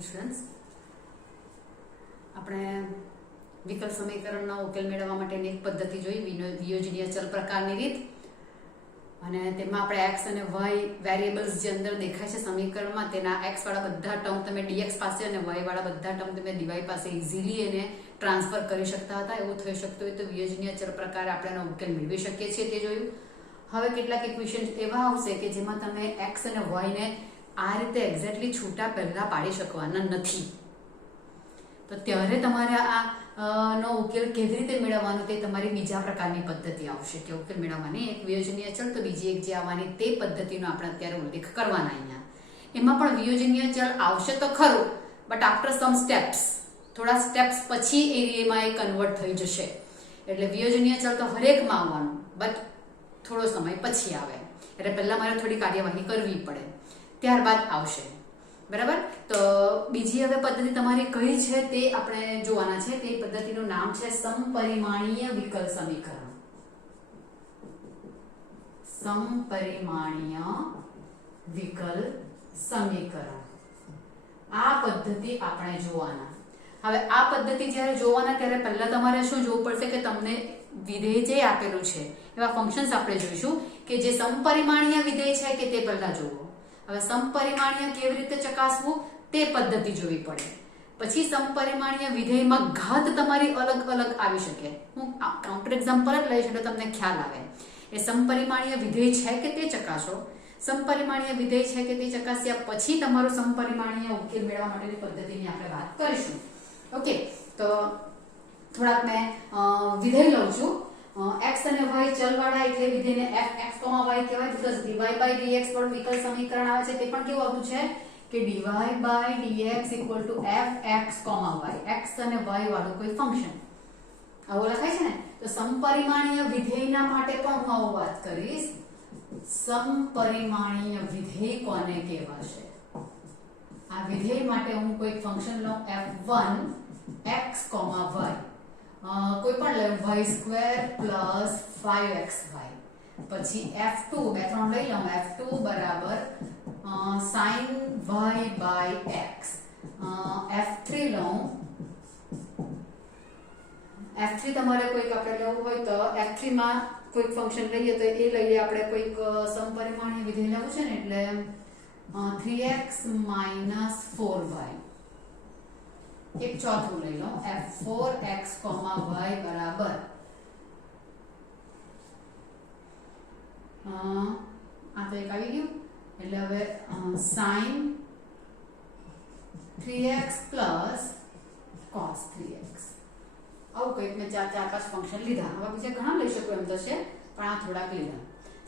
તો સ્ટુડન્ટ્સ આપણે વિકલ સમીકરણનો ઉકેલ મેળવવા માટેની એક પદ્ધતિ જોઈ વિયોજનીય ચલ પ્રકારની રીત અને તેમાં આપણે x અને y વેરિયેબલ્સ જે અંદર દેખાય છે સમીકરણમાં તેના x વાળા બધા ટર્મ તમે dx પાસે અને y વાળા બધા ટર્મ તમે dy પાસે ઈઝીલી એને ટ્રાન્સફર કરી શકતા હતા. એવું થઈ શકતું હોય તો વિયોજનીય ચલ પ્રકારે આપણે એનો ઉકેલ મેળવી શકીએ છીએ તે જોયું. હવે કેટલાક ઇક્વેશન્સ એવા આવશે કે જેમાં તમે x અને y ને આ રીતે એક્ઝેક્ટલી છૂટા પહેલા પાડી શકવાના નથી. તો ત્યારે તમારે આ નો ઉકેલ કેવી રીતે મેળવવાનો તે તમારી બીજા પ્રકારની પદ્ધતિ આવશે કે ઉકેલ મેળવવાની એક વિયોજનીય ચલ તો બીજી એક જે આવવાની તે પદ્ધતિનો આપણે અત્યારે ઉલ્લેખ કરવાના અહીંયા. એમાં પણ વિયોજનીય ચલ આવશે તો ખરું, બટ આફ્ટર સમ સ્ટેપ્સ, થોડા સ્ટેપ્સ પછી એરિયામાં એ કન્વર્ટ થઈ જશે. એટલે વિયોજનીય ચલ તો હરેકમાં આવવાનું, બટ થોડો સમય પછી આવે. એટલે પહેલા મારે થોડી કાર્યવાહી કરવી પડે, ત્યારબાદ આવશે. બરાબર. તો બીજી હવે પદ્ધતિ તમારી કઈ છે તે આપણે જોવાના છે. તે પદ્ધતિનું નામ છે સમપરિમાણીય વિકલ સમીકરણ. સમપરિમાણીય વિકલ સમીકરણ આ પદ્ધતિ આપણે જોવાના. હવે આ પદ્ધતિ જ્યારે જોવાના ત્યારે પહેલા તમારે શું જોવું પડશે કે તમને વિધેય જે આપેલું છે એવા ફંક્શન્સ આપણે જોઈશું કે જે સમપરિમાણીય વિધેય છે કે તે પહેલા જોવો. હવે સમપરિમાણીય કેવી રીતે ચકાસવું તે પદ્ધતિ જોવી પડે. પછી સમપરિમાણીય વિધેયમાં ઘાત તમારી અલગ અલગ આવી શકે. હું કાઉન્ટર એક્ઝામ્પલ જ લઈશ એટલે તમને ખ્યાલ આવે. એ સમપરિમાણીય વિધેય છે કે તે ચકાસો. સમપરિમાણીય વિધેય છે કે તે ચકાસ્યા પછી તમારું સમપરિમાણીય ઉકેલ મેળવવા માટેની પદ્ધતિની આપણે વાત કરીશું. ઓકે, તો થોડાક મેં વિધેય લઉં છું. x અને y ચલવાળા એટલે વિધેયને fx, y કહેવાય. બીકોઝ dy by dx વાળું વિકલ સમીકરણ આવે છે તે પણ કેવું આવતું છે કે dy by dx equal to fx, y. x અને y વાળું કોઈ ફંક્શન આવું લખાય છે ને. તો સમપરિમાણીય વિધેયના માટે પણ હું આવું વાત કરીશ. સમપરિમાણીય વિધેય કોને કહેવાશે? આ વિધેય માટે હું કોઈ ફંક્શન લઉં f1 x, y. કોઈ પણ લઉં y² plus 5xy. પછી f2 બે ત્રણ લઈ લઉં. f2 બરાબર sin y by x. f3 લઉં. f3 તમારે કોઈક આપણે લેવું હોય તો f3 માં કોઈક ફંક્શન લઈએ તો એ લઈએ આપણે કોઈક સમપરિમાણીય વિધેય લેવું છે ને એટલે 3x minus 4y. એક ચોથું લઈ લો f4x, y બરાબર આ તો એક આવી ગયું. એટલે હવે sin 3x plus cos 3x. આવું કંઈક મેં ચાર પાંચ ફંક્શન લીધા. હવે બીજા ઘણા લઈ શકો એમ તો છે, પણ આ થોડાક લીધા.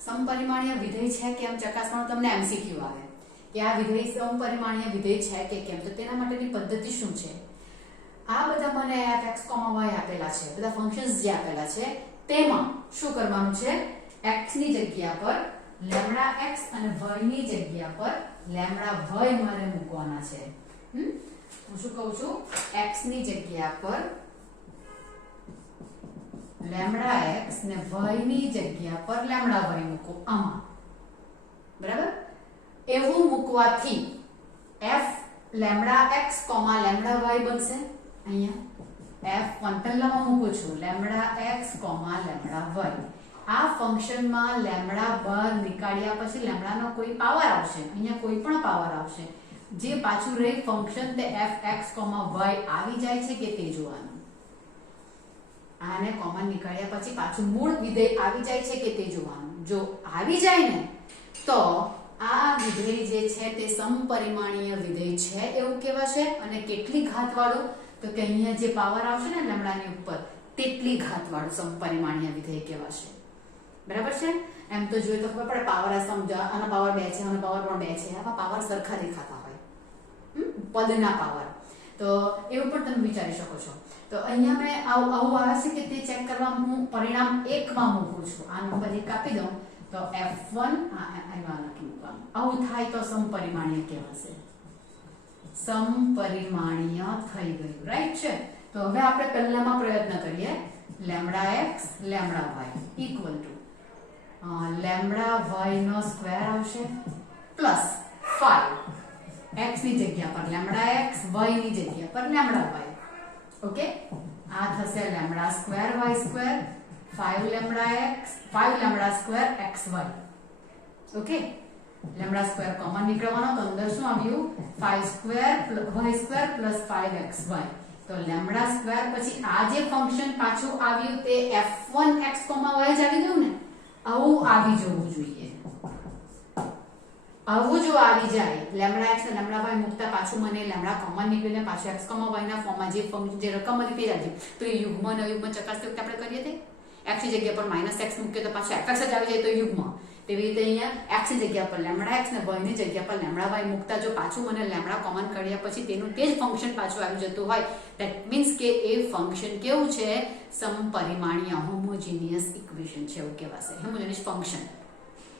સમપરિમાણીય વિધેય છે કે એમ ચકાસવાનું તમને MCQ આવે કે આ વિધેય સમપરિમાણીય વિધેય છે કે કેમ. તો તેના માટેની પદ્ધતિ શું છે? આ બધા મને fx, y આપેલા છે, બધા ફંક્શન્સ જે આપેલા છે તેમાં શું કરવાનું છે? x ની જગ્યા પર λx અને y ની જગ્યા પર λy મારે મૂકવાના છે. હું શું કહું છું? x ની જગ્યા પર λx ને y ની જગ્યા પર λy મૂકો આમાં. બરાબર. એવું મૂકવાથી f λx, λy બનશે. અહીંયા f1 પહેલામાં મૂકું છું λx, λy. આ ફંક્શનમાં લેમ્બડા બહાર નીકાળ્યા પછી લેમ્બડાનો કોઈ પાવર આવશે. અહીંયા કોઈ પણ પાવર આવશે. જે પાછું રહે ફંક્શન તે fx, y આવી જાય છે કે તે જોવાનું. આને કોમન નીકાળ્યા પછી પાછું મૂળ વિધેય આવી જાય છે કે તે જોવાનું. જો આવી જાય ને તો આ વિધેય જે છે તે સમપરિમાણીય વિધેય છે એવું કહેવાશે. અને કેટલી ઘાત વાળું? તો કે અહીંયા જે પાવર આવશે ને લેમ્બડાની ઉપર તેટલી ઘાત વાળું સમપરિમાણીય વિધેય કહેવાશે. બરાબર છે. એમ તો જોઈએ તો ખબર પડે પાવર સમજા આનો પાવર 2 છે, આનો પાવર પણ 2 છે. આવા પાવર સરખા દેખાતા હોય પદના પાવર. તો એવું પણ તમે વિચારી શકો છો. તો અહીંયા મેં આવું આવે છે કે તે ચેક કરવા હું પરિણામ 1 માં મૂકું છું. આ નંબર 1 આપી દઉં તો f1 આમાં લખી મૂકવાનું. આવું થાય તો સમપરિમાણીય કહેવાશે. સમપરિમાણીય થઈ ગયું. રાઈટ છે. તો હવે આપણે પહેલામાં પ્રયત્ન કરીએ. λx, λy equal to λy નો સ્ક્વેર આવશે પ્લસ 5 x ની જગ્યા પર લેમ્ડા x, y ની જગ્યા પર લેમ્ડા y. ઓકે, આ થશે lambda square y square 5 lambda x 5 lambda square xy. Okay, lambda square common નીકળવાનો તો અંદર શું આવ્યું 5 square y square plus 5xy. તો લેમ્ડા સ્ક્વેર પછી આ જે ફંક્શન પાછું આવ્યું તે f1x, y જ આવી ગયું ને. આવું આવી જવું જોઈએ. આવું જો આવી જાય લેમ્ડા x ને લેમ્ડા y મૂકતા પાછું મને લેમ્ડા કોમન નીકળીને પાછું x, y ના ફોર્મમાં જે ફંક્શન જે રકમ હતી તે જ આવી. તો એ યુગ્મ અને અયુગ્મ ચકાસતી વખતે આપણે કરીએ તે x ની જગ્યા પર -x મૂકીએ તો પાછું fx જ આવી જાય તો યુગ્મ. તેવી રીતે અહીંયા x ની જગ્યા પર લેમ્ડા x ને y ની જગ્યા પર લેમ્ડા y મૂકતા જો પાછું મને લેમ્ડા કોમન કાઢ્યા પછી તેનું તે જ ફંક્શન પાછું આવી જતું હોય, ધેટ મીન્સ કે એ ફંક્શન કેવું છે સમપરિમાણીય હોમોજીનિયસ ઇક્વેશન છે એવું કહેવાશે, હોમોજીનિયસ ફંક્શન.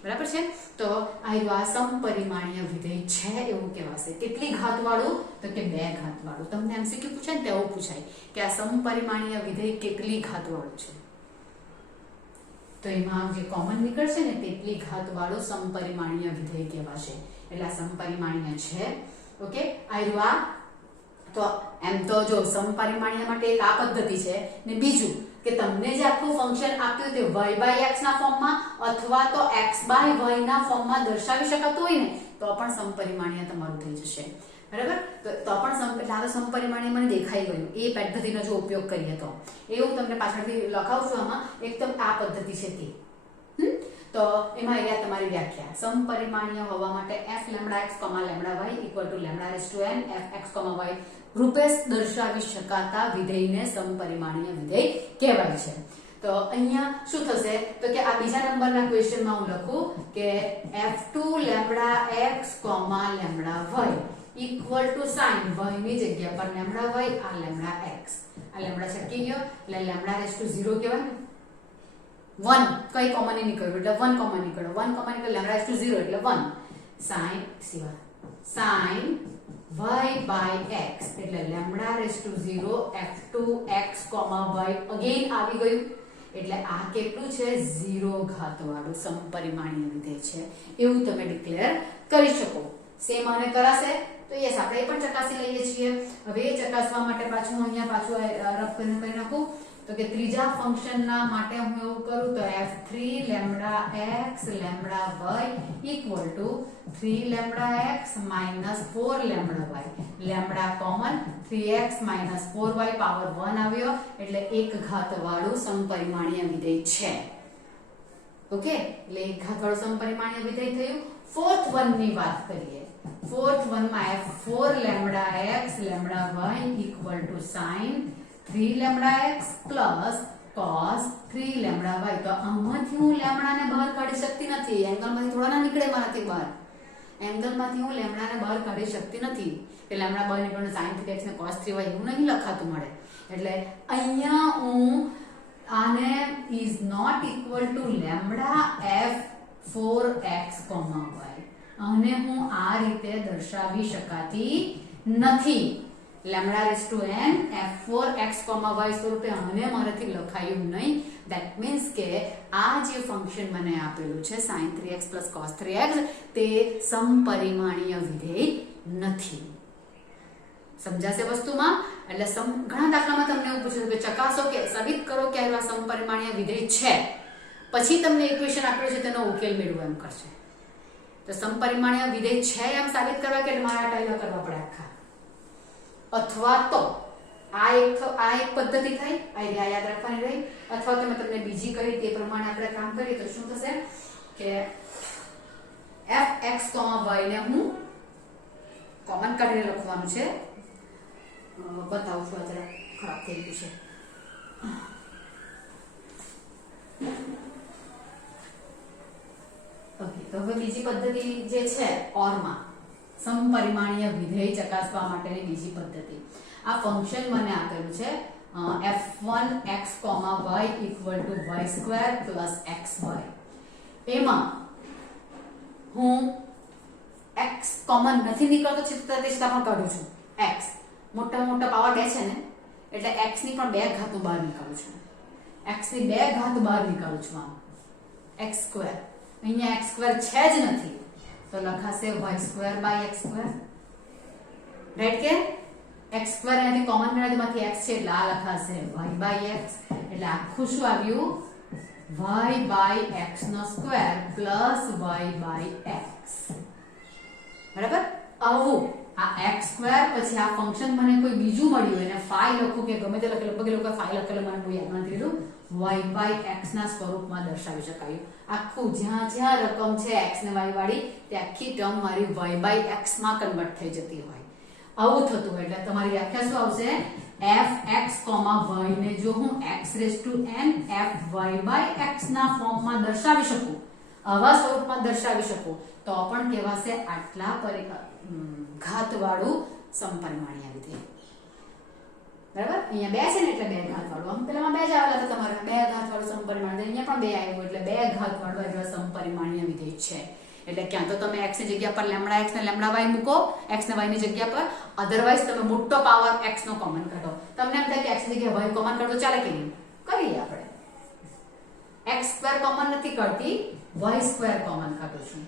બરાબર છે. તો આ સમપરિમાણીય વિધેય છે એવું કહેવાશે. કેટલી ઘાત વાળું? તો કે 2 ઘાત વાળું. તમને એમસીક્યુ પૂછાય ને તેવું પૂછાય કે આ સમપરિમાણીય વિધેય કેટલી ઘાત વાળું છે. તો એમાં જે કોમન નીકળશે ને તેટલી ઘાત વાળું સમપરિમાણીય વિધેય કહેવાશે. એટલે આ સમપરિમાણીય છે. ઓકે, આ તો એમ તો જો સમપરિમાણીય માટે એક આ પદ્ધતિ છે ને બીજું કે તમને જે આખું ફંક્શન આપ્યું તે y/x ના ફોર્મમાં અથવા તો x/y ના ફોર્મમાં દર્શાવી શકાતું હોય ને તો પણ સમપરિમાણીય તમારું થઈ જશે. બરાબર, તો પણ સમપરિમાણીય મને દેખાઈ ગયું એ પદ્ધતિનો જો ઉપયોગ કરીએ તો એવું તમને પાછળથી લખાવું છું. આમાં એકદમ આ પદ્ધતિ છે તે. તો એમાં અહીંયા તમારી વ્યાખ્યા સમપરિમાણીય હોવા માટે f lambda x, lambda y equal to lambda raise to n f x, y રૂપે દર્શાવી શકાતા વિધેયને સમપરિમાણીય વિધેય કહેવાય છે. તો અહીંયા શું થશે તો કે આ બીજા નંબરના ક્વેશ્ચનમાં હું લખું કે f2 lambda x, lambda y equal to sine y ની જગ્યા પર લેમ્ડા y, આ લેમ્ડા x, આ લેમ્ડા છટકી ગયો એટલે લેમ્ડા રેઝ ટુ 0 કહેવાય ને. 1 કઈ કોમન નીકળ્યું એટલે 1 કોમન નીકળ્યો. 1 કોમન નીકળ્યો લેમ્ડા રેઝ ટુ 0 એટલે 1 sin y/x એટલે lambda raise to 0 f2x, y again આવી ગયું. એટલે આ કેટલું છે 0 ઘાત વાળું સમપરિમાણીય વિધેય છે એવું તમે ડિક્લેર કરી શકો. સેમ આને કરાશે તો યસ આપણે એ પણ ચકાસી લઈએ છીએ. હવે એ ચકાસવા માટે પાછું અહીંયા રફ કરી નાખું તો કે ત્રીજા ફંક્શનના માટે હું એવું કરું તો f3 lambda x lambda y equal two 3 lambda x minus 4 lambda y. Lambda common 3x minus 4y power 1 આવ્યો એટલે 1 ઘાત વાળું સમપરિમાણીય વિધેય છે. ઓકે, એટલે 1 ઘાત વાળું સમપરિમાણીય વિધેય થયું. ફોર્થ વન ની વાત કરીએ. ફોર્થ વન માં f4 lambda x lambda y equal two sin 3 lambda x plus cos 3 lambda y. તો આમાંથી હું લેમ્ડાને બહાર કાઢી શકતી નથી. એંગલમાંથી થોડા ના નીકળે મારાથી બહાર. એંગલમાંથી હું લેમ્ડાને બહાર કાઢી શકતી નથી કે લેમ્ડા બહાર નીકળે sin 3x ને cos 3y એવું નહીં લખાતું મળે. એટલે અહીંયા હું આને is not equal to lambda f4x, y આને હું આ રીતે દર્શાવી શકાતી નથી. Lambda raise to n f4x, y સ્વરૂપે આને મારાથી લખાયું નહીં. ધેટ મીન્સ કે આ જે ફંક્શન મને આપેલું છે sin 3x cos 3x તે સમપરિમાણીય વિધેય નથી. સમજાશે વસ્તુમાં? એટલે ઘણા દાખલામાં તમને એવું પૂછ્યું કે ચકાસો કે સાબિત કરો કે આ સમપરિમાણીય વિધેય છે, પછી તમને ઇક્વેશન આપેલું છે તેનો ઉકેલ મેળવો એમ કરશે. તો સમપરિમાણીય વિધેય છે એમ સાબિત કરવા કે મારા ટાઈલા કરવા પડે આખા. અથવા તો આ એક પદ્ધતિ થઈ, આ યાદ રાખવાની રહી. અથવા તો મેં તમને બીજી કહી તે પ્રમાણે આપણે કામ કરીએ તો શું થશે કે fx, y ને હું કોમન કાઢીને લખવાનું છે. બતાવું છું, આ જરા ખરાબ થઈ ગયું છે. ઓકે, તો હવે બીજી પદ્ધતિ જે છે ઓરમાં સમપરિમાણીય વિધેય ચકાસવા માટેની બીજી પદ્ધતિ. આ ફંક્શન મને આપેલું છે f1x, y equal two y2 plus xy. એમાં હું x કોમન નથી નીકળતો છતાં પણ કાઢું છું. x મોટા પાવર 2 છે ને એટલે x ની પણ 2 ઘાત બહાર નીકાળું છું. x ની 2 ઘાત બહાર નીકાળું છું. આમ x2 અહીંયા x2 છે જ નથી તો લખાશે y2/x2 રાઈટ કે x સ્ક્વેર અહીંથી કોમન કાઢ્યા તેમાંથી x છે એટલે આ લખાશે y x એટલે આખું શું આવ્યું y x નો સ્ક્વેર પ્લસ y x બરાબર આવું આ x સ્ક્વેર પછી આ ફંક્શન મને કોઈ બીજું મળ્યું એને ફાઈ લખું કે ગમે તે લખેલું લગભગ લોકો ફાઈ લખેલું મને બહુ યાદ નથી રહ્યું y x ના સ્વરૂપમાં દર્શાવી શકાય આખું જ્યાં જ્યાં રકમ છે x ને y વાળી તે આખી ટર્મ મારી y x માં કન્વર્ટ થઈ જતી હોય આવું થતું હોય એટલે તમારી વ્યાખ્યા શું આવશે fx, y ને જો હું x⁻n fy/x ના ફોર્મમાં દર્શાવી શકું આવા સ્વરૂપમાં દર્શાવી શકું તો પણ કહેવાશે આટલા ઘાતવાળું સમપરિમાણીય વિધેય બરાબર અહીંયા બે છે ને એટલે બે ઘાતવાળું આમ પેલામાં બે જ આવેલા હતા તમારે બે ઘાતવાળું સમપરિમાણીય અહીંયા પણ બે આવ્યું એટલે બે ઘાતવાળું એટલે સમપરિમાણીય વિધેય છે એટલે ક્યાં તો તમે x ની જગ્યા પર λx ને λy મૂકો x ને y ની જગ્યા પર અધરવાઇઝ તમે મોટો પાવર x નો કોમન કાઢો તમને એમ થાય કે x ની જગ્યાએ y કોમન કાઢો ચાલે કે નહીં કરીએ આપણે x સ્ક્વેર કોમન નથી કરતી y સ્ક્વેર કોમન કાઢું છું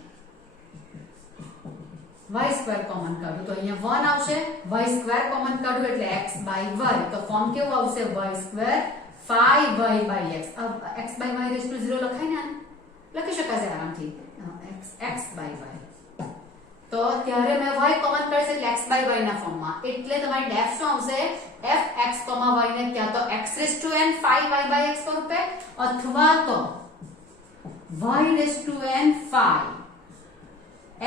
y સ્ક્વેર કોમન કાઢું તો અહીંયા 1 આવશે y સ્ક્વેર કોમન કાઢું એટલે x/y તો ફોર્મ કેવું આવશે y સ્ક્વેર 5y/x x/y 0 લખાય ને લખી શકાશે આરામથી x/y તો ત્યારે મેં y કોમન કરીશ એટલે x/y ના ફોર્મમાં એટલે તમારી ડેફ શું આવશે fx, y ને ક્યાં તો x⁻n 5y/x સ્વરૂપે અથવા તો y⁻n 5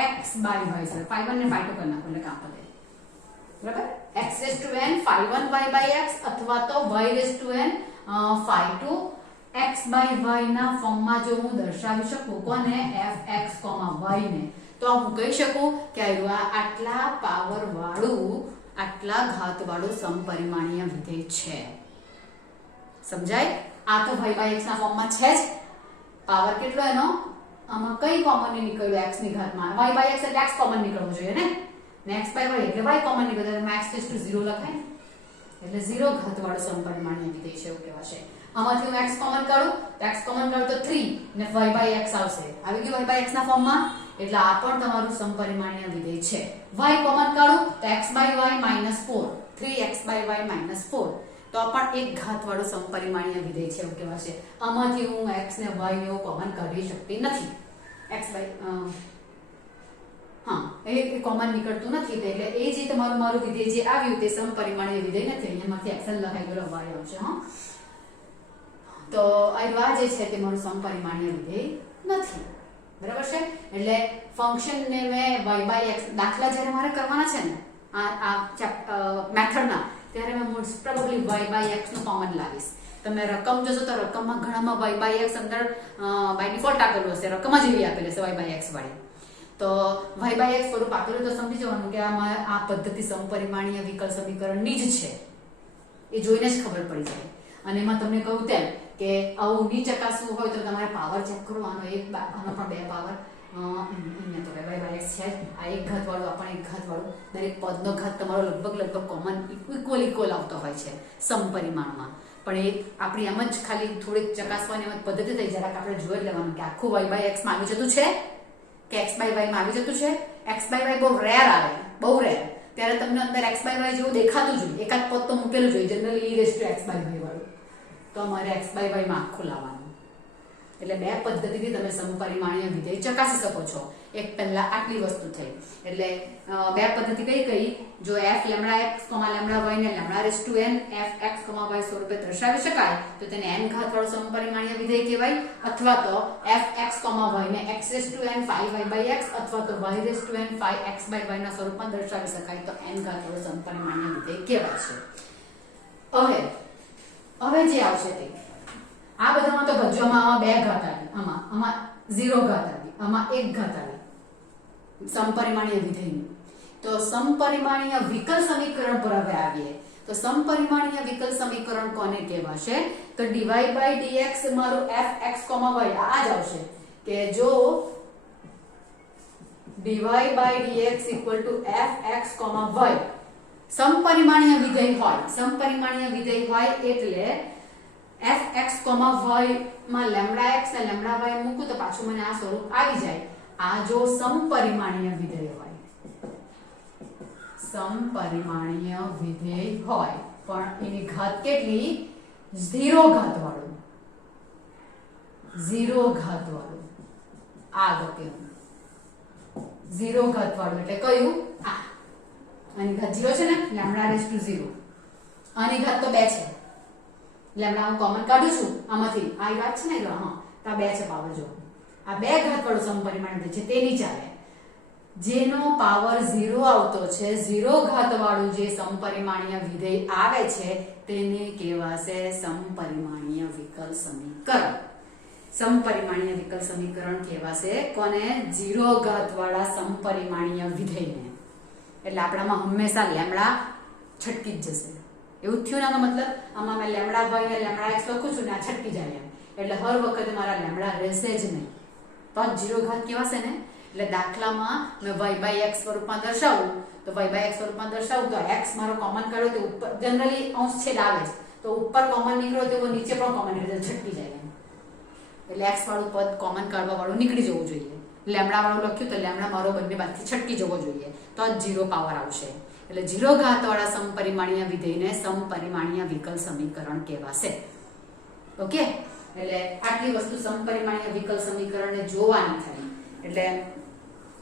x/y સર 5 ને 5 કરી નાખો એટલે કામ પતે બરાબર x⁻n 5y/x અથવા તો y⁻n 5 x/y ના ફોર્મમાં જો હું દર્શાવી શકું કોને fx, y ને તો હું કહી શકું કે આટલા પાવર વાળું આટલા ઘાત વાળું સમપરિમાણીય વિધેય છે સમજાય આ તો y/x ના ફોર્મમાં છે જ પાવર કેટલો એનો આમાં કઈ કોમન નીકળ્યું x ની ઘાતમાં y/x એટલે x કોમન નીકળવું જોઈએ ને x/y એટલે y કોમન નીકળે એટલે x⁻0 લખાય એટલે 0 ઘાત વાળું સમપરિમાણીય વિધેય છે એવું કહેવાશે આમાંથી હું x કોમન કાઢું તો x કોમન કાઢું તો 3 ને y/x આવશે આવી ગયું y/x ના ફોર્મમાં એટલે આ પણ તમારું સમપરિમાણીય વિધેય છે y કોમન કાઢું તો x/y -4 3x/y -4 તો પણ એક ઘાત વાળું સમપરિમાણીય વિધેય છે એવું કહેવાશે આમાંથી હું x ને y ને કોમન કાઢી શકતી નથી એ કોમન નીકળતું નથી એટલે એ જે તમારું મારું વિધેય જે આવ્યું તે સમપરિમાણીય વિધેય નથી અહીંયામાંથી x લખાઈ ગયેલો y આવશે તો આ જે છે તે મારું સમપરિમાણીય વિધેય નથી બરાબર છે એટલે ફંક્શન ને મેં y/x દાખલા જ્યારે મારે કરવાના છે ને આ મેથડના ત્યારે મેં મોસ્ટ પ્રોબેબલી y/x નું કોમન લાવીશ તમે રકમ જોશો તો રકમમાં ઘણામાં y/x અંદર બાય ડિફોલ્ટ આપેલું હશે રકમ જ એવી આપેલી હશે y/x વાળી તો y/x સ્વરૂપ આપેલું તો સમજી જવાનું કે આ પદ્ધતિ સમપરિમાણીય વિકલ સમીકરણની જ છે એ જોઈને જ ખબર પડી જાય અને એમાં તમને કહું તેમ કે આવું ની ચકાસવું હોય તો તમારે પાવર ચેક કરવાનો આનો પણ બે પાવર અહીંયા તો y/x છે આ એક ઘાત વાળું આ પણ એક ઘાત વાળું દરેક પદનો ઘાત તમારો લગભગ કોમન ઇક્વલ આવતો હોય છે સમપરિમાણમાં પણ એ આપણી એમ જ ખાલી થોડીક ચકાસવાની એમ પદ્ધતિ થઈ જરાક આપણે જોઈ લેવાનું કે આખું y/x માં આવી જતું છે કે x/y માં આવી જતું છે x/y બહુ રેર આવે બહુ રેર ત્યારે તમને અંદર x/y જેવું દેખાતું જોઈએ એકાદ પદ તો મૂકેલું જોઈએ જનરલી e⁻x/y વાળું તો અમારે x/y માં આખું લાવવાનું એટલે બે પદ્ધતિથી તમે સમપરિમાણીય વિધેય ચકાસી શકો છો એક પહેલા આટલી વસ્તુ થઈ એટલે બે પદ્ધતિ કઈ જો f λx, λy ને λ⁻n fx, y સ્વરૂપે દર્શાવી શકાય તો તેને n ઘાત વાળું સમપરિમાણીય વિધેય કહેવાય અથવા તો fx, y ને x⁻n 5y/x અથવા તો y⁻n 5x/y ના સ્વરૂપમાં દર્શાવી શકાય તો n ઘાત વાળું સમપરિમાણીય વિધેય કહેવાય છે હવે જે આવશે તે આ બધામાં તો ભજવામાં આમાં બે ઘાત આવી આમાં 0 ઘાત આવી આમાં એક ઘાત આવી સમપરિમાણીય વિધેયનું તો સમપરિમાણીય વિકલ સમીકરણ પર હવે આવીએ તો સમપરિમાણીય વિકલ સમીકરણ કોને કહેવાશે તો dy/dx મારું fx, y આ જ આવશે કે જો dy/dx fx, y સમપરિમાણીય વિધેય હોય એટલે fx, y માં λx ને λy મૂકું તો પાછું મને આ સ્વરૂપ આવી જાય આ જો સમપરિમાણીય વિધેય હોય તો સમપરિમાણીય વિધેય હોય પણ એની ઘાત કેટલી 0 ઘાત વાળું 0 ઘાત વાળું આ અગત્યનું 0 ઘાત વાળું એટલે કયું આ આની ઘાત 0 છે ને લેમ્ડા રેઝ ટુ 0 આની ઘાત તો 2 છે લેમ્ડા હું કોમન કાઢું છું આમાંથી આ વાત છે ને હા તો આ 2 છે પાવર જો આ 2 ઘાત વાળું સમપરિમાણીય છે તે નહીં ચાલે જેનો પાવર 0 આવતો છે 0 ઘાત વાળું જે સમપરિમાણીય વિધેય આવે છે તેને કહેવાશે સમપરિમાણીય વિકલ સમીકરણ સમપરિમાણીય વિકલ સમીકરણ કહેવાશે કોને 0 ઘાત વાળા સમપરિમાણીય વિધેયને એટલે આપણામાં હંમેશા લેમ્ડા છટકી જ જશે એવું થયું ને આનો મતલબ આમાં મેં લેમ્ડા y ને લેમ્ડા x લખું છું ને આ છટકી જાય એટલે હર વખતે મારા લેમ્ડા રહેશે જ નહીં તો 0 ઘાત કહેવાશે ને એટલે દાખલામાં મેં y/x સ્વરૂપમાં દર્શાવું તો y/x સ્વરૂપમાં દર્શાવું તો x મારો કોમન કાઢો તો ઉપર જનરલી અંશ છેદ આવે છે તો ઉપર કોમન નીકળ્યો તો નીચે પણ કોમન નીકળે છટકી જાય એટલે x વાળું પદ કોમન કાઢવા વાળું નીકળી જવું જોઈએ લેમ્ડા વાળું લખ્યું તો લેમ્ડા મારો બંને બાજુથી છટકી જવો જોઈએ તો 0 પાવર આવશે એટલે 0 ઘાત વાળા સમપરિમાણીય વિધેયને સમપરિમાણીય વિકલ સમીકરણ કહેવાશે ઓકે એટલે આટલી વસ્તુ સમપરિમાણીય વિકલ સમીકરણને જોવાની થાય એટલે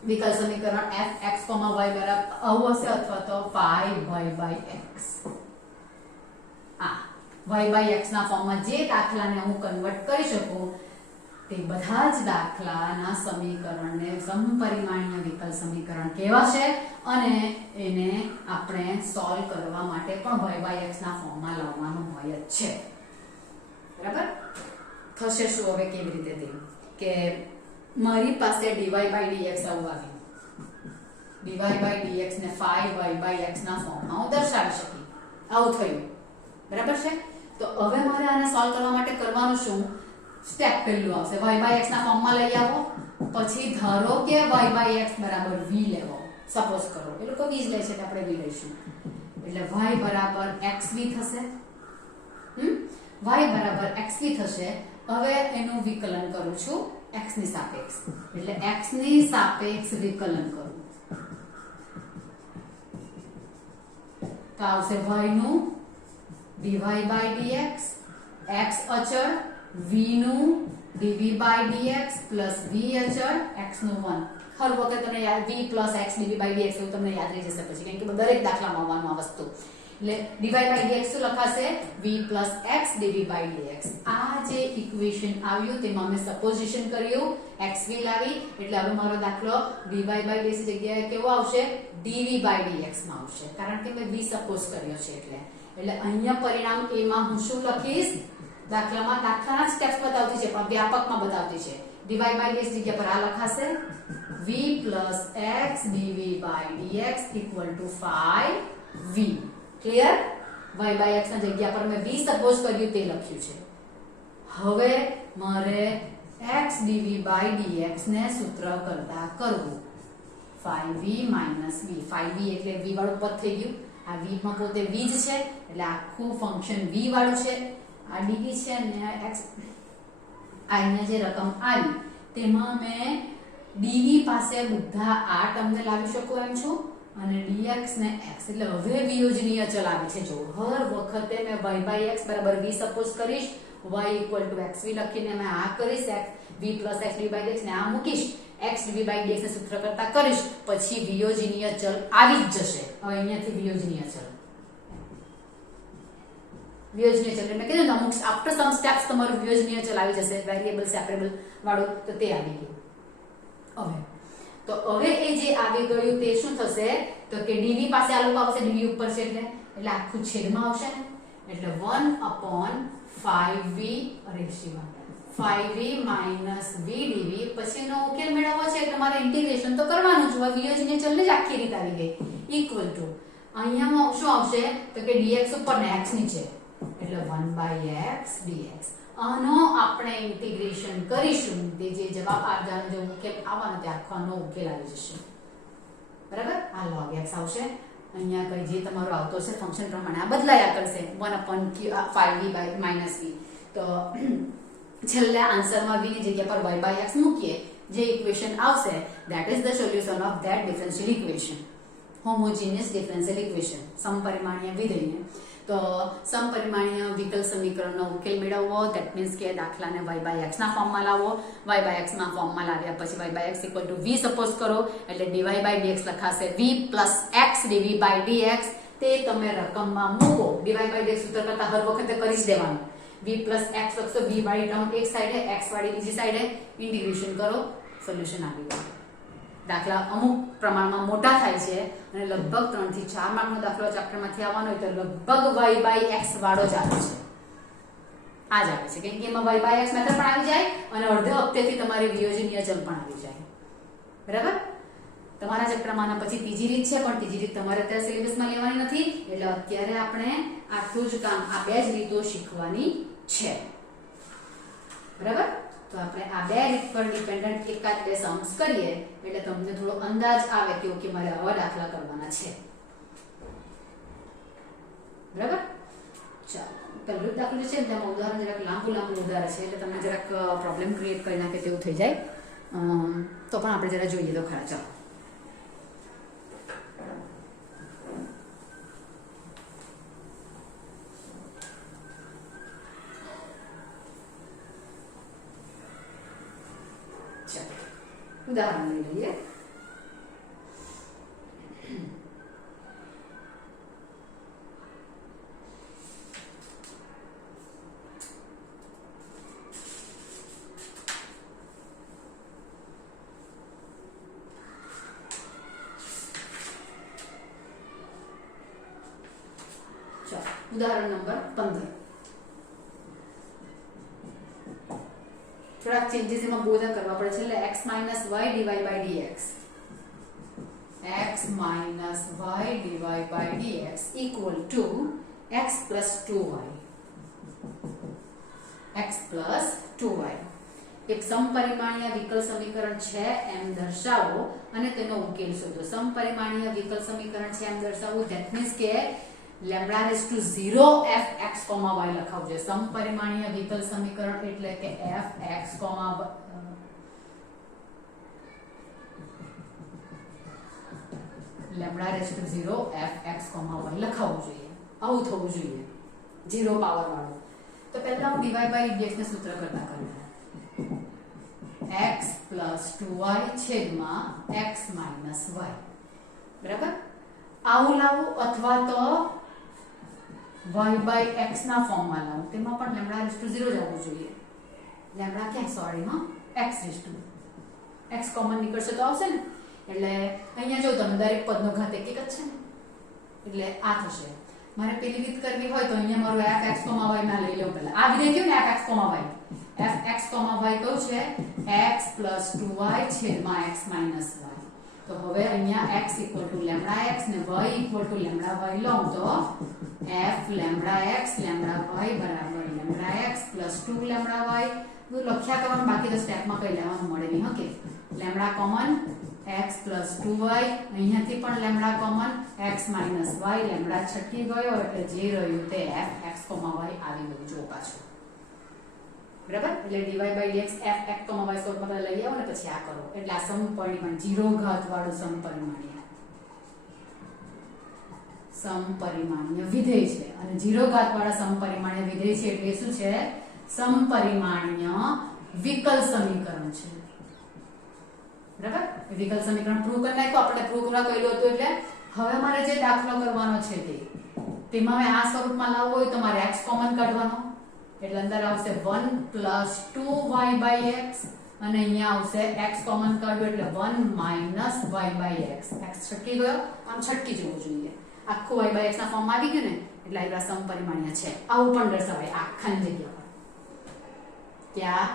વિકલ સમીકરણ fx, y બરાબર આવું હશે અથવા તો 5y/x y/x ના ફોર્મમાં જે દાખલાને હું કન્વર્ટ કરી શકું તે બધા જ દાખલાના સમીકરણને સમપરિમાણીય વિકલ સમીકરણ કહેવાશે અને એને આપણે સોલ્વ કરવા માટે પણ y/x ના ફોર્મમાં લાવવાનું હોય જ છે બરાબર થશે શું હવે કેવી રીતે તે કે મારી પાસે dy/dx આવું આવ્યું dy/dx ને 5y/x ના ફોર્મમાં હું દર્શાવી શકી આવું થયું બરાબર છે તો હવે મારે આને સોલ્વ કરવા માટે કરવાનું શું સ્ટેપ પહેલું આવશે y/x ના ફોર્મમાં લઈ આવો પછી ધારો કે y/x બરાબર v લેવો સપોઝ કરો એ લોકો v જ લે છે એટલે આપણે v લઈશું એટલે y બરાબર xv થશે y બરાબર xv થશે હવે એનું વિકલન કરું છું x ની સાપેક્ષ એટલે x ની સાપેક્ષ વિકલન કરું તો આવશે y નું dy/dx x અચળ v નું dv/dx પ્લસ v અચળ x નું 1 હર વખતે તમને યાદ v પ્લસ x dv/dx એવું તમને યાદ રહી જશે પછી કારણ કે દરેક દાખલામાં આવવાનું આ વસ્તુ એટલે dy/dx શું લખાશે v પ્લસ x dv/dx આ જે ઇક્વેશન આવ્યું તેમાં મેં સપોઝિશન કર્યું xv લાવી એટલે હવે મારો દાખલો dy/dx જગ્યાએ કેવો આવશે dv/dx માં આવશે કારણ કે મેં v સપોઝ કર્યો છે એટલે અહીંયા પરિણામ a માં હું શું લખીશ દાખલાના સ્ટેપ્સ બતાવતી છે પણ વ્યાપકમાં બતાવતી છે dy/dx જગ્યા પર આ લખાશે v plus x dv/dx equal to 5v clear y/x ના જગ્યા પર મેં v સપોઝ કર્યું તે લખ્યું છે હવે મારે x dv/dx ને સૂત્ર કરતા કરવું 5v - v 5v એટલે v વાળું પદ થઈ ગયું આ v માં પોતે v જ છે એટલે આખું ફંક્શન v વાળું છે આ dv છે અને x અહીંયા જે રકમ આવી તેમાં મેં dv પાસે બધા આ ટર્મને લાવી શકું એમ છું અને dx ને x એટલે હવે વિયોજનીય ચલ આવે છે જો હર વખતે મેં y/x બરાબર v સપોઝ કરીશ y = xv લખીને મેં આ કરીશ x v + x dv/dx ને આ મૂકીશ x dv/dx ને સૂત્ર કરતા કરીશ પછી વિયોજનીય ચલ આવી જ જશે હવે અહીંયાથી વિયોજનીય ચલ એટલે મેં કીધું અમુક આફ્ટર સમ સ્ટેપ્સ તમારું વિયોજનીય ચલ આવી જશે વેરિયેબલ સેપરેબલ વાળું તો તે આવી ગયું હવે તો હવે એ જે આવી ગયું તે શું થશે તો કે dv પાસે આ લોકો આવશે dv ઉપર છે એટલે આખું છેદમાં આવશે ને એટલે 1/5v ratio 5v - v dv પછીનો ઉકેલ મેળવવો છે એટલે મારે ઇન્ટિગ્રેશન તો કરવાનું છે વિયોજનીય ચલને જ આખી રીત આવી ગઈ ઇક્વલ ટુ અહીંયામાં શું આવશે તો કે dx ઉપર ને x નીચે એટલે 1/x dx આનો આપણે ઇન્ટિગ્રેશન કરીશું તે જે જવાબ આવવાનો જો ઉકેલ આવવાનો તે આખોનો ઉકેલ આવી જશે બરાબર આ log x આવશે અહીંયા કઈ જે તમારો આવતો છે ફંક્શન પ્રમાણે આ બદલાયા કરશે 1/5v - v તો છેલ્લે આન્સરમાં v ની જગ્યા પર y/x મૂકીએ જે ઇક્વેશન આવશે that is the solution of that differential equation homogeneous differential equation સમપરિમાણીય વિધેયને. તો સમપરિમાણીય વિકલ સમીકરણનો ઉકેલ મેળવવો, ધેટ મીન્સ કે દાખલાને y/x ના ફોર્મમાં લાવવો. y/x ના ફોર્મમાં લાવ્યા પછી y/x = v સપોઝ કરો, એટલે dy/dx લખાશે v + x dv/dx. તે તમે રકમમાં મૂકો. dy/dx સૂત્ર કરતા હર વખતે કરી જ દેવાનું. v + x લખશો, v વાળી ટર્મ એક સાઈડે, x વાળી બીજી સાઈડે, ઇન્ટિગ્રેશન કરો, સોલ્યુશન આવી ગયું. દાખલા અમુક પ્રમાણમાં મોટા થાય છે અને લગભગ 3 થી 4 માર્કનો દાખલો ચેપ્ટરમાંથી આવવાનો હોય તો લગભગ y/x વાળો જ આવે છે. આ જ આવે છે કેમ કે એમાં y/x મેથડ પણ આવી જાય અને અડધે વખતેથી તમારી વિયોજનીય ચલ પણ આવી જાય. બરાબર? તમારા ચેપ્ટરમાં પછી ત્રીજી રીત છે, પણ ત્રીજી રીત તમારે અત્યારે સિલેબસમાં લેવાની નથી, એટલે અત્યારે આપણે આટલું જ કામ, આ બે જ રીતો શીખવાની છે. બરાબર? તો આપણે આ બે રીત પર ડિપેન્ડન્ટ એકાદ બે સમ્સ કરીએ એટલે તમને થોડો અંદાજ આવે કે ઓકે મારે આવા દાખલા કરવાના છે. બરાબર? ચાલો, પહેલું દાખલું છે ને તેમાં ઉદાહરણ જરાક લાંબુ ઉદાહરણ છે એટલે તમને જરાક પ્રોબ્લેમ ક્રિએટ કરી નાખે તેવું થઈ જાય, તો પણ આપણે જરા જોઈએ તો ખરા. ચાલો, ઉદાહરણ લઈ લઈએ. ઉદાહરણ નંબર 15. થોડાક ચેન્જીસ એમાં બહુ બધા કરવા પડે છે એટલે x - y dy/dx, x - y dy/dx equal to x + 2y, x + 2y. એક સમપરિમાણીય વિકલ સમીકરણ છે એમ દર્શાવો અને તેનો ઉકેલ શોધો. સમપરિમાણીય વિકલ સમીકરણ છે એમ દર્શાવવું, ધેટ મીન્સ કે λ0 fx, y લખાવું છે. સમપરિમાણીય વિકલ સમીકરણ એટલે કે fx, λ0 fx, y લખાવું જોઈએ. આવું થવું જોઈએ, 0 પાવર વાળું. તો પહેલા હું dy/dx ને સૂત્ર કરતા કરું. x + 2y છેદમાં x - y. બરાબર? આવું લાવું અથવા તો y/x ના ફોર્મમાં લાવું, તેમાં પણ λ0 જ આવવું જોઈએ. ક્યાં સોરી x કોમન નીકળશે તો આવશે ને. એટલે અહીંયા જો તમે દરેક પદનો ઘાત એક જ છે ને, એટલે આ થશે. મારે પેલી રીત કરવી હોય તો અહીંયા મારું fx, y ના લઈ લઉં. પહેલા આ વિધેય થયું ને fx, y. fx, y કયું છે? x + 2y છેદમાં x - y. તો હવે અહીંયા x = λx ને y = λy લઉં તો f λx λy બરાબર λx + 2 λy. લખ્યા કરવાનું, બાકી તો સ્ટેપમાં કઈ લેવાનું મળે નહીં. ઓકે, λ કોમન, x + 2y, અહીંયાથી પણ λ કોમન, x - y, λ છટકી ગયો એટલે જે રહ્યું તે fx, y આવી ગયું. જો પાછું. બરાબર? એટલે dy/dx fx, y સ્વરૂપમાં લઈ આવો ને પછી આ કરો એટલે આ સમપરિમાણ 0 ઘાત વાળું સમપરિમાણીય વિધેય છે. અને 0 ઘાત વાળા સમપરિમાણીય વિધેય છે એટલે શું છે? સમપરિમાણીય વિકલ સમીકરણ છે. બરાબર? વિકલ સમીકરણ પ્રૂવ કરી નાખ્યું, આપણે પ્રૂવ કરવા કહેલું હતું. એટલે હવે મારે જે દાખલો કરવાનો છે તેમાં મેં આ સ્વરૂપમાં લાવવો હોય તો મારે x કોમન કાઢવાનો, એટલે અંદર આવશે 1 + 2y/x અને અહીંયા આવશે x કોમન કાઢ્યું એટલે 1 - y/x. x છટકી ગયો, આમ છટકી જવું જોઈએ. આખું y/x ના ફોર્મમાં આવી ગયું ને એટલે આ સમપરિમાણીય છે. આવું પણ દર્શાવાય આખાની જગ્યા પર. ત્યાં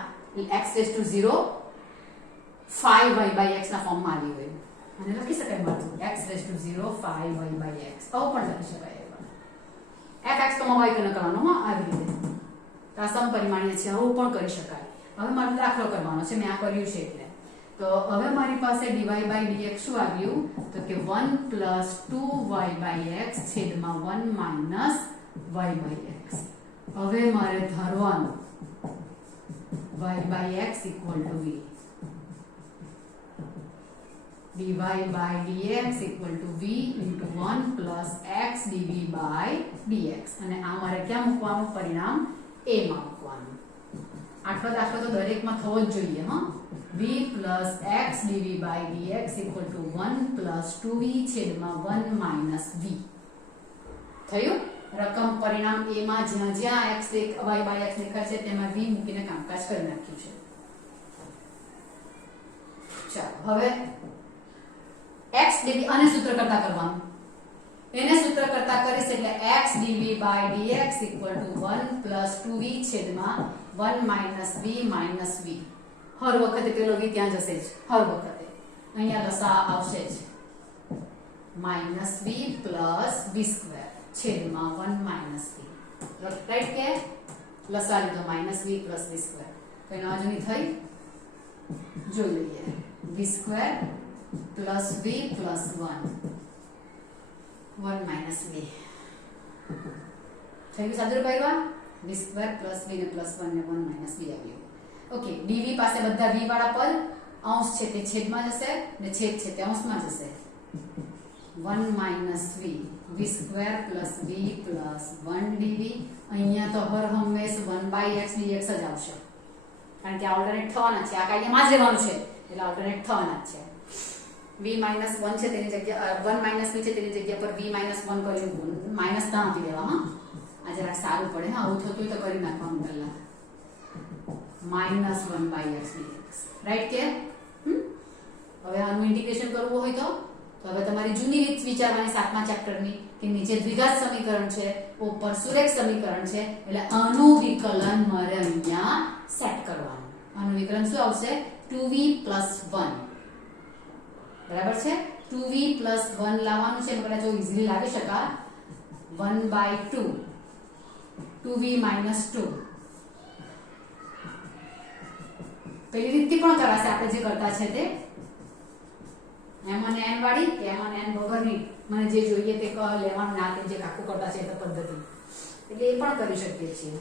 x⁴ 5y/x ના ફોર્મમાં આવી ગયું અને લખી શકાય મારું x⁴ 5y/x. આવું પણ લખી શકાય. fx, y કને કરવાનું આવી રીતે. આ સમપરિમાણીય છે, આવું પણ કરી શકાય. હવે મારે દાખલો કરવાનો છે, મેં આ કર્યું છે એટલે. તો હવે મારી પાસે dy/dx શું આવ્યું? તો કે 1 + 2y/x છેદમાં 1 - y/x. હવે મારે ધારવાનું y/x = v. dy by dx equal to v into 1 plus x dv by dx અને આ મારે ક્યાં મૂકવાનું પરિણામ a માં મૂકવાનું આટલો દાખલો તો દરેકમાં થવો જ જોઈએ હા v plus x dv by dx equal to 1 plus 2v છેદમાં 1 minus v થયું રકમ પરિણામ a માં જ્યાં જ્યાં x y by x દેખાય છે તેમાં v મૂકીને કામકાજ કરી નાખ્યું છે ચાલો હવે x dv આને સૂત્ર કરતા કરવાનું એને સૂત્ર કરતા કરીશ એટલે x dv by dx equal to 1 plus 2v છેદમાં 1 minus v minus v હર વખતે પેલો v ત્યાં જશે જ હર વખતે અહીંયા લસા આવશે જ minus v plus v square છેદમાં 1 minus v રાઈટ કે લસા લીધો minus v plus v square કઈ નવાજની થઈ જોઈ લઈએ v square plus v plus 1 minus v થઈ ગયું સાદું રૂપાયવા v square plus v ને plus 1 ને 1 minus v આવ્યું ઓકે dv પાસે બધા v વાળા પદ અંશ છે તે છેદમાં જશે ને છેદ છે તે અંશમાં જશે 1 minus v v square plus v plus 1 dv અહીંયા તો હર હંમેશ 1 by x dx જ આવશે કારણ કે આ ઓલ્ટરનેટ થવાના છે આ કાયદામાં જ રહેવાનું છે એટલે ઓલ્ટરનેટ થવાના જ છે v minus 1 છે તેની જગ્યા 1 minus v છે તેની જગ્યા પર v minus 1 કર્યું માઈનસ ના નથી દેવા હા આ જરા સારું પડે હા આવું થતું તો કરી નાખવાનું પહેલા minus 1 by x dx right કે હવે આનું ઇન્ટિગ્રેશન કરવું હોય તો હવે તમારી જૂની રીત વિચારવાની 7મા ચેપ્ટરની કે નીચે દ્વિઘાત સમીકરણ છે ઉપર સુરેખ સમીકરણ છે એટલે આનું વિકલન મારે અહીંયા સેટ કરવાનું આનું વિકલન શું આવશે 2v + 1 બરાબર છે 2v + 1 લાવવાનું છે મને જો ઈઝીલી લાવી શકા 1/2 2v - 2 પેલી રીતથી પણ કરાશે આપણે જે કરતા છે તે m અને n વાળી કે m અને n વગરની મને જે જોઈએ તે લેવાનું ના કે જે કાકુ કરતા છે તે પદ્ધતિ એટલે એ પણ કરી શકીએ છીએ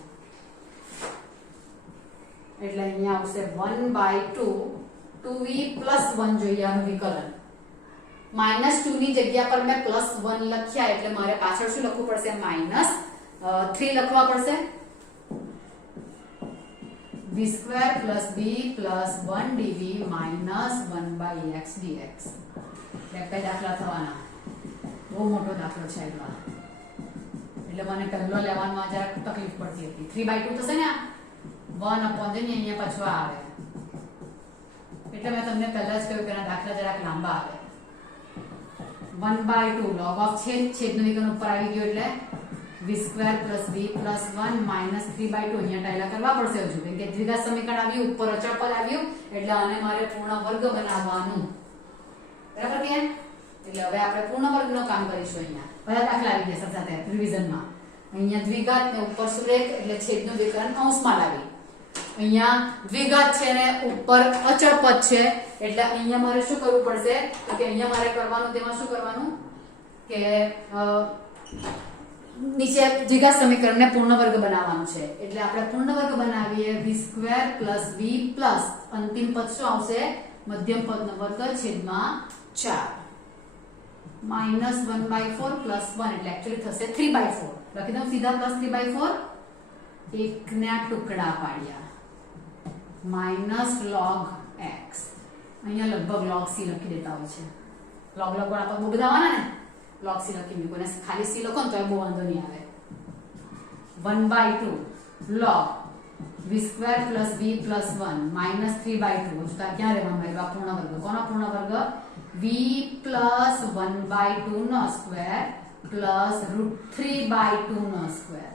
એટલે અહીંયા આવશે 1/2 2v + 1 જોઈએ આનું વિકલન -2 ની જગ્યા પર મેં +1 લખ્યા એટલે મારે પાછળ શું લખવું પડશે -3 લખવા પડશે v square plus b plus 1 dv minus 1 by x dx બે દાખલા થવાના બહુ મોટો દાખલો છે એટલે મને પહેલો લેવાનો જરા તકલીફ પડતી હતી 3/2 થશે ને 1 upon જઈને અહીંયા પાછું આવે એટલે મેં તમને પહેલા જ કહ્યું કે આ દાખલા જરાક લાંબા આવે 1/2 log of છેદનું વિકલન ઉપર આવી ગયું એટલે v square plus v plus 1 minus 3/2 અહીંયા ટાઈલા કરવા પડશે હજુ કેમ કે દ્વિઘાત સમીકરણ આવ્યું ઉપર અચળ પદ આવ્યું એટલે આને મારે પૂર્ણ વર્ગ બનાવવાનું બરાબર કે એટલે હવે આપણે પૂર્ણ વર્ગનું કામ કરીશું અહીંયા બધા દાખલા આવી ગયા સાથે રિવિઝનમાં અહીંયા દ્વિઘાત ને ઉપર સુરેખ એટલે છેદનું વિકલન અંશમાં લાવી અહીંયા દ્વિઘાત છે ને ઉપર અચળ પદ છે એટલે અહીંયા મારે શું કરવું પડશે તો કે અહીંયા મારે કરવાનું તેમાં શું કરવાનું કે નીચે દ્વિઘાત સમીકરણને પૂર્ણ વર્ગ બનાવવાનું છે એટલે આપણે પૂર્ણ વર્ગ બનાવીએ v square plus v plus અંતિમ પદ શું આવશે મધ્યમ પદનો વર્ગ છેદમાં 4 -1/4 plus 1 એટલે એક્ચ્યુઅલી થશે 3/4 લખી દઉં સીધા +3/4 એકના ટુકડા પાડ્યા -log x અહીંયા લગભગ log c લખી દેતા હોય છે log પણ આપણે બહુ બધા આવવાના ને log c લખી મૂકો ને ખાલી c લખો ને તો બહુ વાંધો નહીં આવે 1/2 log v square plus v plus 1 minus 3/2 તો ક્યાં રહેવાનું આવ્યા પૂર્ણ વર્ગ કોનો પૂર્ણ વર્ગ v plus 1/2 નો સ્ક્વેર plus √3/2 નો સ્ક્વેર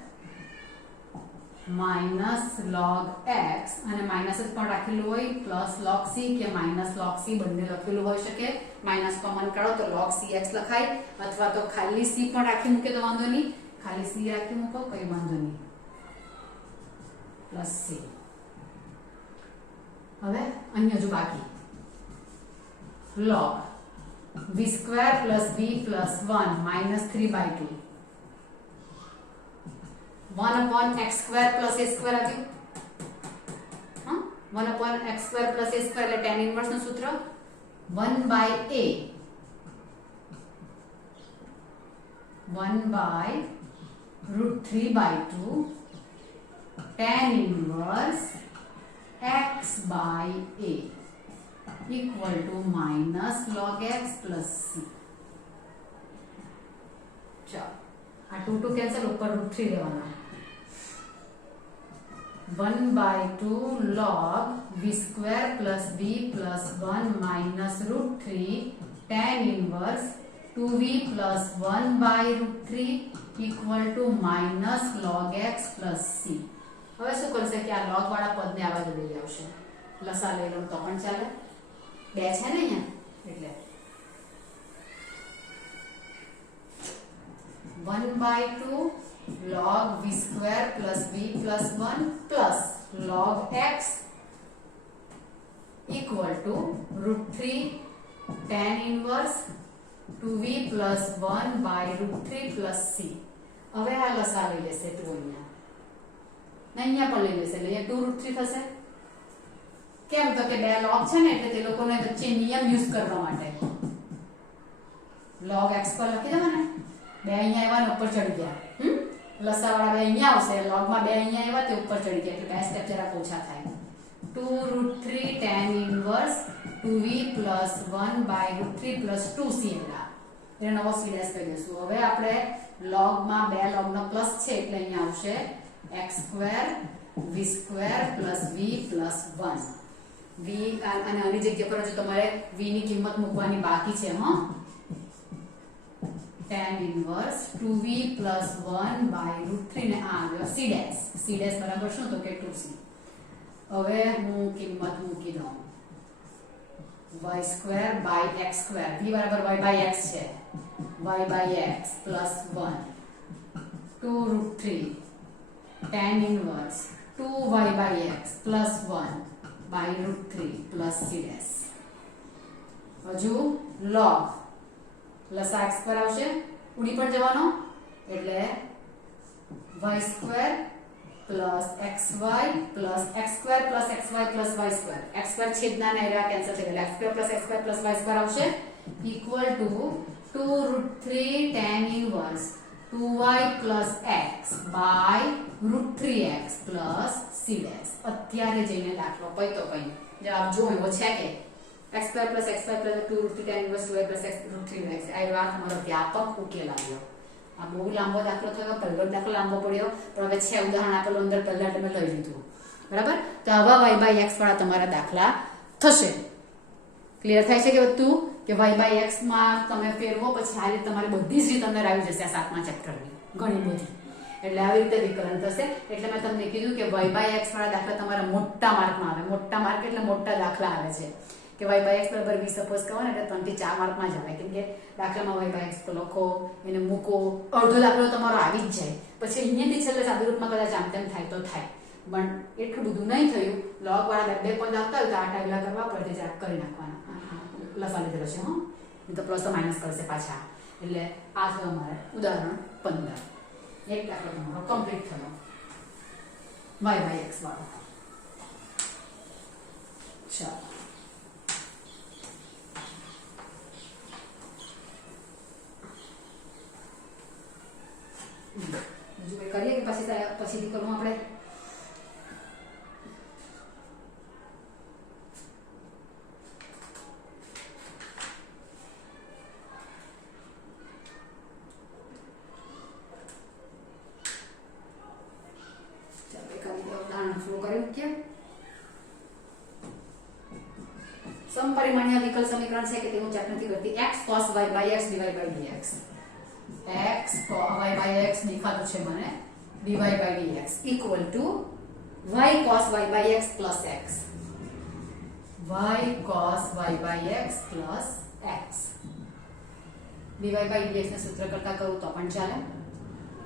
minus log x અને માઈનસ જ પણ રાખેલું હોય plus log c કે minus log c બંને લખેલું હોઈ શકે માઈનસ કોમન કાઢો તો log cx લખાય અથવા તો ખાલી c પણ રાખી મૂકે તો વાંધો નહીં ખાલી c રાખી મૂકો કઈ વાંધો નહીં plus c હવે અહીંયા જો બાકી log v square plus v plus 1 minus 3/2 1 upon x square plus a square આવ્યું હા 1 upon x square plus a square એટલે tan inverse નું સૂત્ર 1 by a 1 by root 3 by 2 tan inverse x by a equal to minus log x plus c. चलो आ 2 cancel, ऊपर root 3 लेवाना. 1 by 2 log v square plus b plus 1 minus root 3 tan inverse 2v plus 1 by root 3 equal to minus log x plus c. હવે શું કરશે કે આ log વાળા પદને આવા જ લઈ આવશે. લસા લઈ લો તો પણ ચાલે, 2 છે ને અહીંયા એટલે 1 by 2 log v square plus b plus 1 plus log x equal to root 3 tan inverse 2v plus 1 by root 3 plus c. હવે આ લસા લઈ લેશે 2 અહીંયા ને અહીંયા પણ લઈ લેશે એટલે અહીંયા 2 root 3 થશે. કેમ તો કે બે log છે ને એટલે તે લોકોને વચ્ચે નિયમ યુઝ કરવા માટે log x પર લખી દેવાના. બે અહીંયા આવ્યા ને ઉપર ચડી ગયા. લસા વાળા બે અહીંયા આવશે, log માં બે અહીંયા આવ્યા તે ઉપર ચડી ગયા એટલે બે સ્ટેપ જરા ઓછા થાય. 2 root 3 tan inverse 2v plus 1 by root 3 plus 2c એલા એટલે નવો c ડેશ કરી દઈશું. હવે આપણે log માં બે log નો પ્લસ છે એટલે અહીંયા આવશે x square v square plus v plus 1. v અને આની જગ્યા પર જો તમારે v ની કિંમત મૂકવાની બાકી છે. tan inverse 2v plus 1 by root 3 ને આ આવ્યો c dash. c dash બરાબર શું તો કે 2c. હવે હું કિંમત મૂકી દઉં y square by x square. v બરાબર y by x છે, y by x plus 1 2 root 3 tan inverse 2y by x plus 1 by root 3 plus c dash. હજુ log લસા x પર આવશે, ઉડી પર જવાનો એટલે y square plus xy plus x square plus xy plus y square. x square છેદના ને એરા cancel થઈ ગયા. x square plus x square plus y square આવશે equal to 2 root 3 tan inverse 2y plus x by root 3x plus c dash. અત્યારે જઈને દાખલો પૈતો કઈ જવાબ જો એવો છે કે x square plus x square plus 2 root 3 tan inverse 2y plus x root 3x. આ વાત તમારો વ્યાપક ઉકેલ આવ્યો. આ બહુ લાંબો દાખલો થયો, પહેલો દાખલો લાંબો પડ્યો પણ હવે છે ઉદાહરણ આપેલું અંદર પહેલા તમે લઈ લીધું બરાબર. તો આવા y by x વાળા તમારા દાખલા થશે. ક્લિયર થાય છે કે બધું કે y by x માં તમે ફેરવો પછી આ રીતે તમારી બધી જ રીત અંદર આવી જશે આ 7મા ચેપ્ટરની ઘણી બધી. એટલે આવી રીતે વિકલન થશે. એટલે મેં તમને કીધું કે y by x વાળા દાખલા તમારા મોટા માર્કમાં આવે. મોટા માર્ક એટલે મોટા દાખલા આવે છે કે y by x બરાબર v સપોઝ કહો ને એટલે 3 થી 4 માર્કમાં જ આવે. કેમ કે દાખલામાં y by x લખો, એને મૂકો, અડધો દાખલો તમારો આવી જ જાય. પછી અહીંયાથી છેલ્લે સાદું રૂપમાં કદાચ આમ તેમ થાય તો થાય, પણ એટલું બધું નહીં થયું. log વાળા બે પદ આવતા હોય તો આ ટાઈલા કરવા પડે જરાક કરી નાખવાના. લસા લીધેલો છે તો પ્લસ તો માઇનસ કરશે પાછા. એટલે આ થયું અમારે ઉદાહરણ 15. એક દાખલો તમારો કમ્પ્લીટ થયો y by x વાળો. ચાલો બીજું કઈ કરીએ કે પછીથી કરું આપણે? સમપરિમાણીય વિકલ સમીકરણ છે કે તેનું ચેપ્ટર નથી કરતી. x cos y by x dy by dx. x cos y by x દેખાતું છે મને dy by dx equal to y cos y by x plus x. y cos y by x plus x. dy by dx ને સૂત્ર કરતા કરું તો પણ ચાલે.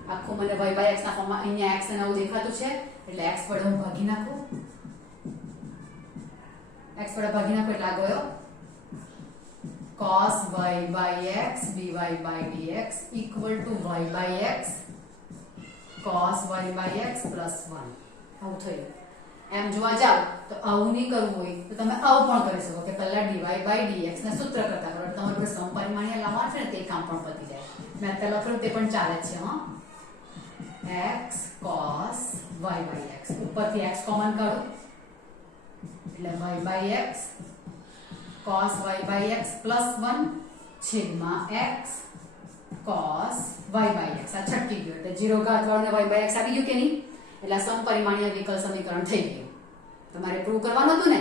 આખું મને y by x ના ફોર્મમાં અહીંયા x અને આવું દેખાતું છે એટલે x વડે હું ભાગી નાખું. x વડે ભાગી નાખો એટલે આ ગયો cos y by x dy by dx equal to y by x cos y by x plus 1. આવું થયું. એમ જોવા જાવ તો આવું નહીં કરવું હોય તો તમે આવું પણ કરી શકો કે પહેલા dy by dx ને સૂત્ર કરતા કરો તમારે પર સમપરિમાણીય લાવવાનું છે ને તે કામ પણ પતી જાય મેં અત્યારે લખ્યું તે પણ ચાલે જ છે x cos y by x ઉપરથી x કોમન કાઢો એટલે y by x cos y by x plus 1 છેદમાં x cos y by x આ છટકી ગયો એટલે 0 ઘાત વાળું ને y by x આવી ગયું કે નહીં એટલે સમપરિમાણીય વિકલ સમીકરણ થઈ ગયું તમારે પ્રૂવ કરવાનું હતું ને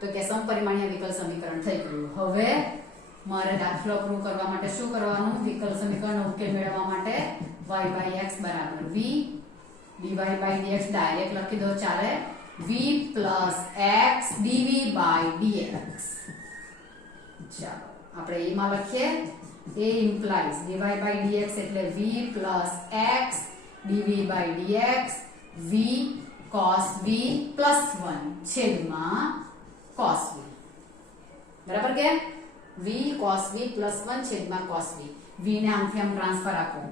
તો કે સમપરિમાણીય વિકલ સમીકરણ થઈ ગયું હવે મારે દાખલો પ્રૂવ કરવા માટે શું કરવાનું વિકલ સમીકરણનો ઉકેલ મેળવવા માટે y by x બરાબર v dy by dx direct લખી દો ચાલે v plus x dv by dx ચાલો આપણે એમાં લખીએ a implies dy by dx એટલે v plus x dv by dx v cos v plus 1 છેદમાં cos v બરાબર કે v cos v plus 1 છેદમાં cos v v ને આમથી આમ ટ્રાન્સફર આપો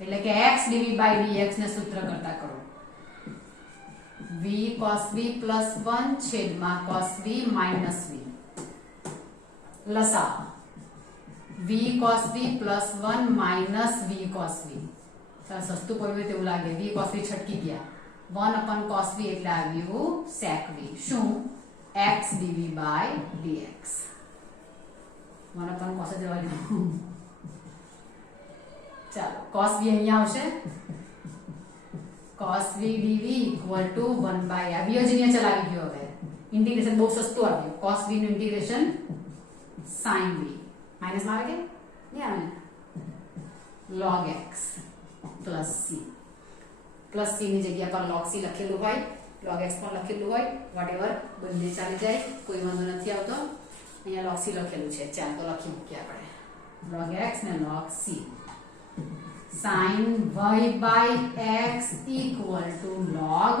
એટલે કે x dv by dx ને સૂત્ર કરતા કરો v cos v plus 1 છેદમાં cos v minus v લસા v cos v plus 1 minus v cos v સસ્તું પડ્યું તેવું લાગે v cos v છટકી ગયા 1 upon cos v એટલે આવ્યું sec v શું x dv by dx 1 upon cos જ રહેવા દો ચાલો cos v અહીંયા આવશે cos v dv equal to 1 by આ વિયોજનીય ચલાવી ગયો હવે ઇન્ટિગ્રેશન બહુ સસ્તું આવ્યું cos v નું ઇન્ટિગ્રેશન sin v માઈનસ માં આવે કે નહીં આવે log x plus c plus c ની જગ્યા પર log c લખેલું હોય log x પણ લખેલું હોય વોટએવર બંને ચાલી જાય કોઈ વાંધો નથી આવતો અહીંયા log c લખેલું છે ચાલ તો લખી મૂકીએ આપણે log x ને log c sin y by x equal to log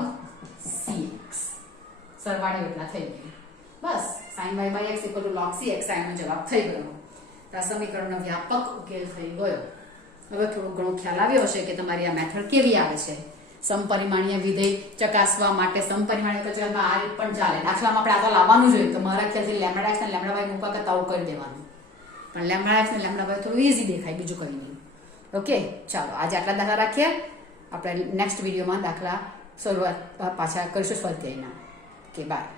cx સરવાળે એટલા થઈ ગયું બસ sin y by x equal to log cx sin નો જવાબ થઈ ગયો આ સમીકરણનો વ્યાપક ઉકેલ થઈ ગયો હવે થોડું ઘણું ખ્યાલ આવ્યો હશે કે તમારી આ મેથડ કેવી આવે છે સમપરિમાણીય વિધેય ચકાસવા માટે સમપરિમાણીય પદ્ધતિમાં આ રીત પણ ચાલે દાખલામાં આપણે આ તો લાવવાનું જોઈએ તો મારા ખ્યાલથી લેમ્ડા x ને લેમ્ડા y મૂકવા કરતા આવું કરી દેવાનું પણ લેમ્ડા x ને લેમ્ડા y થોડું ઈઝી દેખાય બીજું કંઈ નહીં ઓકે ચાલો આજે આટલા દાખલા રાખીએ આપણે નેક્સ્ટ વિડીયોમાં દાખલા શરૂઆત પાછા કરીશું સ્વાધ્યાયના ઓકે બાય